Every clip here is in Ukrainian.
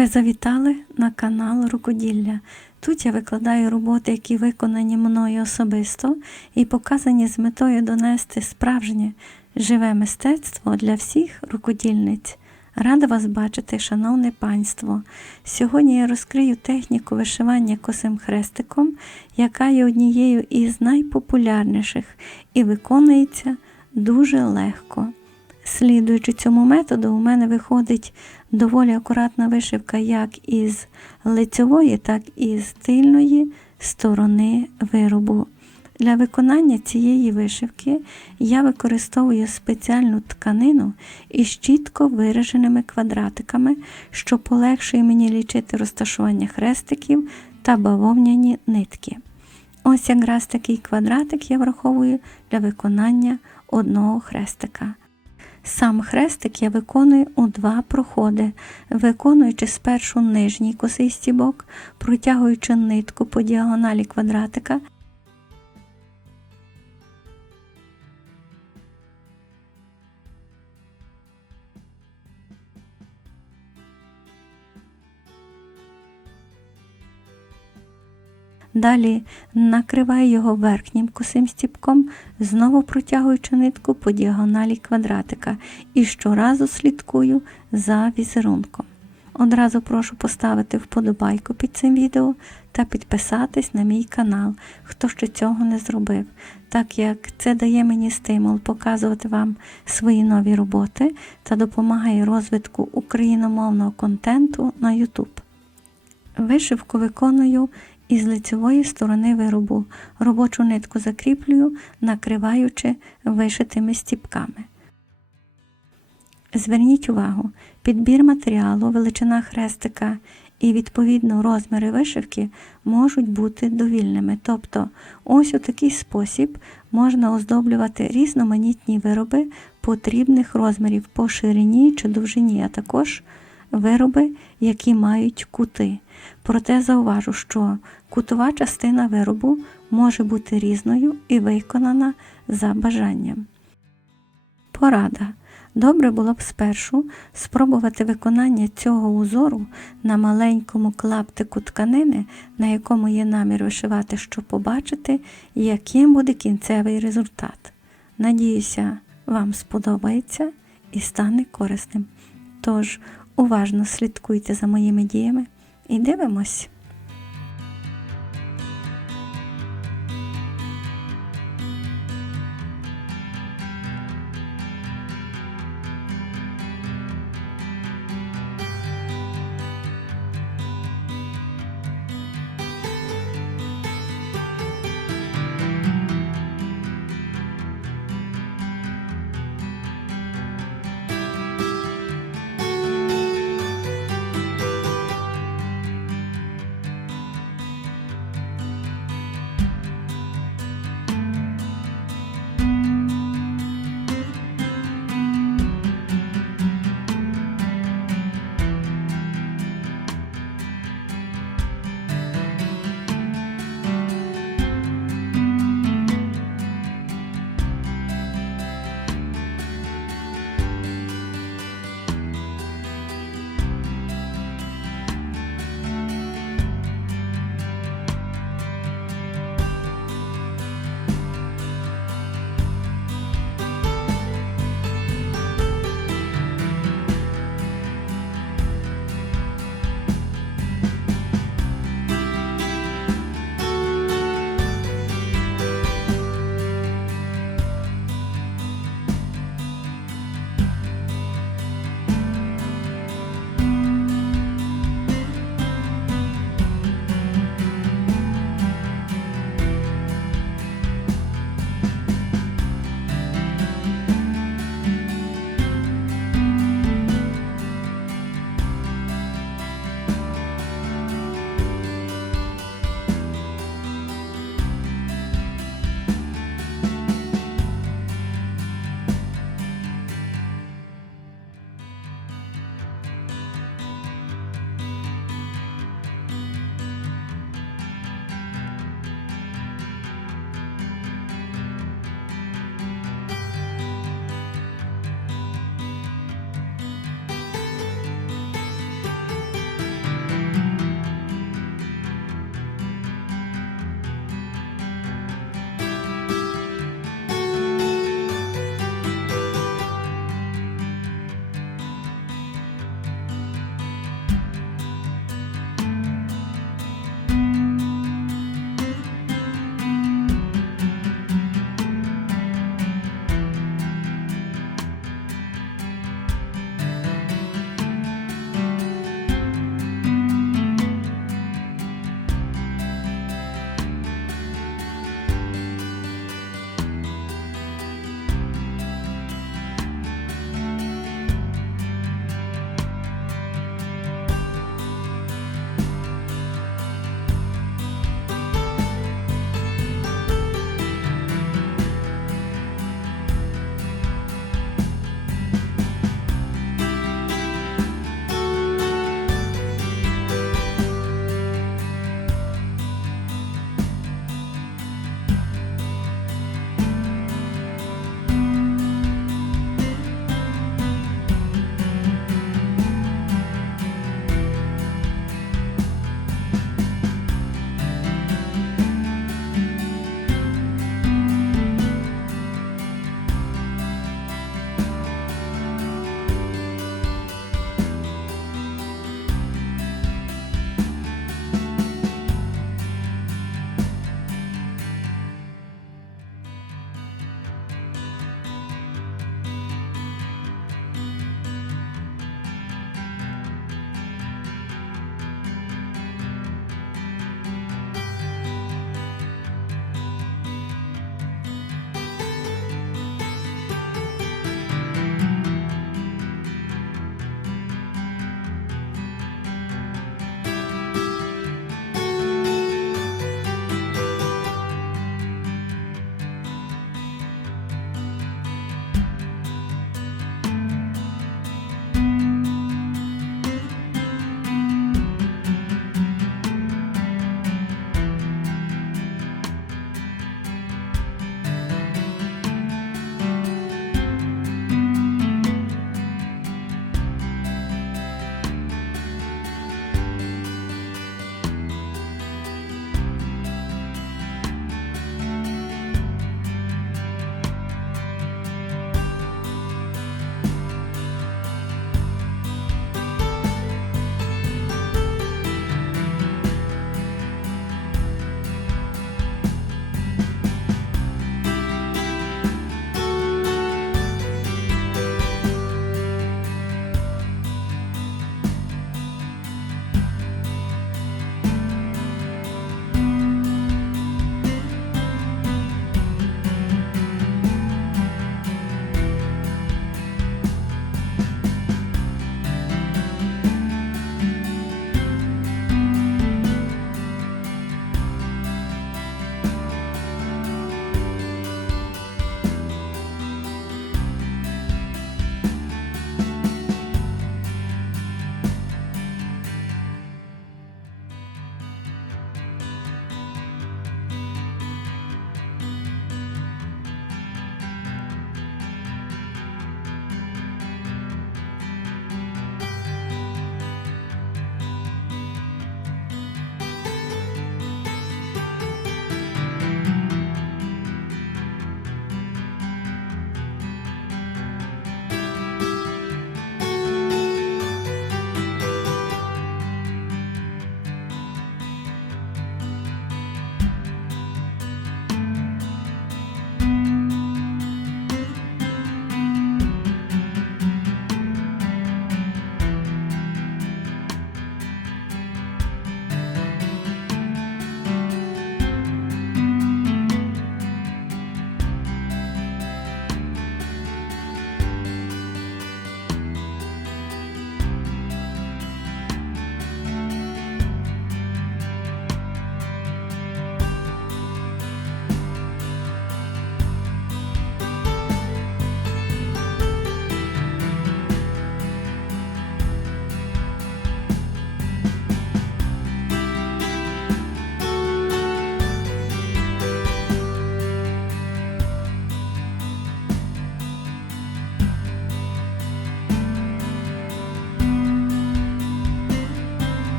Ви завітали на канал Рукоділля. Тут я викладаю роботи, які виконані мною особисто і показані з метою донести справжнє живе мистецтво для всіх рукодільниць. Рада вас бачити, шановне панство. Сьогодні я розкрию техніку вишивання косим хрестиком, яка є однією із найпопулярніших і виконується дуже легко. Слідуючи цьому методу, у мене виходить доволі акуратна вишивка як із лицьової, так і з тильної сторони виробу. Для виконання цієї вишивки я використовую спеціальну тканину із чітко вираженими квадратиками, що полегшує мені лічити розташування хрестиків та бавовняні нитки. Ось якраз такий квадратик я враховую для виконання одного хрестика. Сам хрестик я виконую у два проходи, виконуючи спершу нижній косий стібок, протягуючи нитку по діагоналі квадратика. Далі накриваю його верхнім косим стіпком, знову протягуючи нитку по діагоналі квадратика і щоразу слідкую за візерунком. Одразу прошу поставити вподобайку під цим відео та підписатись на мій канал, хто ще цього не зробив, так як це дає мені стимул показувати вам свої нові роботи та допомагає розвитку україномовного контенту на YouTube. Вишивку виконую із лицевої сторони виробу. Робочу нитку закріплюю, накриваючи вишитими стіпками. Зверніть увагу, підбір матеріалу, величина хрестика і відповідно розміри вишивки можуть бути довільними. Тобто, ось у такий спосіб можна оздоблювати різноманітні вироби потрібних розмірів по ширині чи довжині, а також вироби, які мають кути. Проте зауважу, що кутова частина виробу може бути різною і виконана за бажанням. Порада. Добре було б спершу спробувати виконання цього узору на маленькому клаптику тканини, на якому є намір вишивати, щоб побачити, яким буде кінцевий результат. Надіюся, вам сподобається і стане корисним. Тож уважно слідкуйте за моїми діями і дивимось.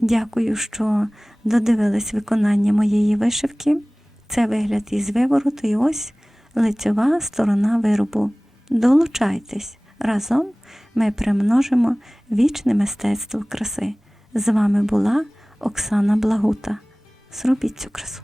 Дякую, що додивились виконання моєї вишивки. Це вигляд із вивороту і ось лицьова сторона виробу. Долучайтесь! Разом ми примножимо вічне мистецтво краси. З вами була Оксана Благута. Зробіть цю красу.